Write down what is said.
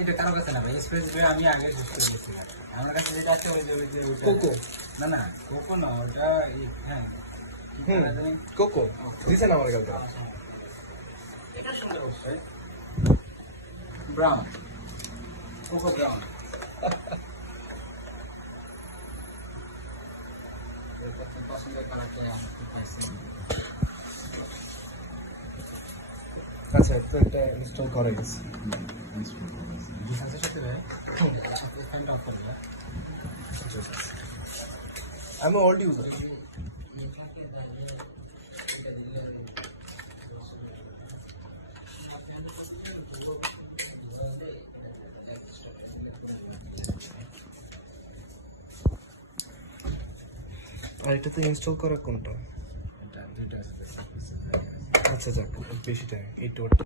এটা কারো কাছে না ভাই, স্পেস বে আমি আগে শেষ করে দিয়েছি। আমার কাছে যেটা আছে ওই যে কোকো। না না কোকো না, ওটা হ্যাঁ কোকো দিছেন আমার কাছে। এটা সুন্দর অবশ্যই ব্রাউন, কোকো ব্রাউন। পছন্দের কালারটা আমি পাইছি। আচ্ছা, তো এটা ইনস্টল করে গেছে। সাথে সাথে ভাই ফ্যানটা অফ করে দাও। আমি ওল্ড ইউজার। আর এটাতে ইনস্টল করা কোনটা? এটা দুটো আছে। আচ্ছা যাক, বেশি টাইম 8 ওয়াট।